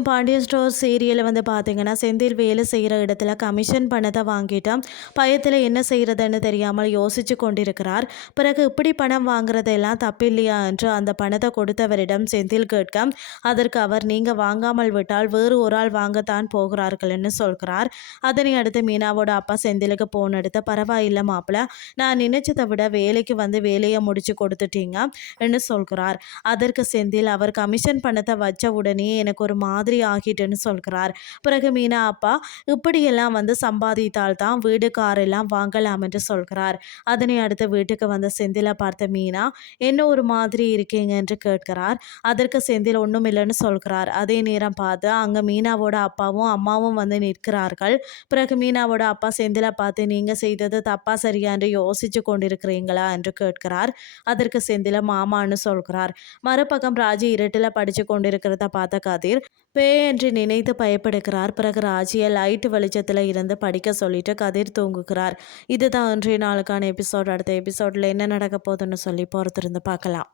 நேரம் பாண்டியன் ஸ்டோர் சீரியலில் வந்து பார்த்தீங்கன்னா செந்தில் வேலை செய்கிற இடத்துல கமிஷன் பணத்தை வாங்கிட்டான். பயத்தில் என்ன செய்கிறதுன்னு தெரியாமல் யோசிச்சு கொண்டிருக்கிறார். பிறகு இப்படி பணம் வாங்குறதெல்லாம் தப்பில்லையா என்று அந்த பணத்தை கொடுத்தவரிடம் செந்தில் கேட்க, அதற்கு அவர் நீங்கள் வாங்காமல் விட்டால் வேறு ஒரு ஆள் வாங்கத்தான் போகிறார்கள்னு சொல்கிறார். அதனை அடுத்து மீனாவோட அப்பா செந்திலுக்கு போன் எடுத்து, பரவாயில்லை மாப்பிள்ள, நான் நினைச்சதை விட வேலைக்கு வந்து வேலையை முடிச்சு கொடுத்துட்டீங்க என்று சொல்கிறார். அதற்கு செந்தில், அவர் கமிஷன் பணத்தை வச்ச உடனே எனக்கு ஒரு மாதிரி ஆகிட்டுன்னு சொல்கிறார். பிறகு மீனா அப்பா, இப்படியெல்லாம் வந்து சம்பாதித்தால் தான் வீடு காரெல்லாம் வாங்கலாம் என்று சொல்கிறார். அதனை அடுத்து வீட்டுக்கு வந்த செந்திலை பார்த்த மீனா, என்ன ஒரு மாதிரி இருக்கீங்க என்று கேட்கிறார். அதற்கு செந்தில் ஒன்றும் இல்லைன்னு சொல்கிறார். அதே நேரம் பார்த்து அங்கே மீனாவோட அப்பாவும் அம்மாவும் வந்து நிற்கிறார்கள். பிறகு மீனாவோட அப்பா செந்திலை பார்த்து, நீங்கள் செய்தது தப்பா சரியா என்று யோசிச்சு கொண்டிருக்கிறீங்களா என்று கேட்கிறார். அதற்கு செந்தில மாமான்னு சொல்கிறார். மறுபக்கம் ராஜி இருட்டில் படித்து கொண்டிருக்கிறத பார்த்த கதிர் பேய் என்று நினைத்து பயப்படுகிறார். பிறகு ராஜியை லைட் வெளிச்சத்தில் இருந்து படிக்க சொல்லிட்டு கதிர் தூங்குகிறார். இதுதான் இன்றைய நாளுக்கான எபிசோட். அடுத்த எபிசோடில் என்ன நடக்க போகுதுன்னு சொல்லி பொறுத்திருந்து பார்க்கலாம்.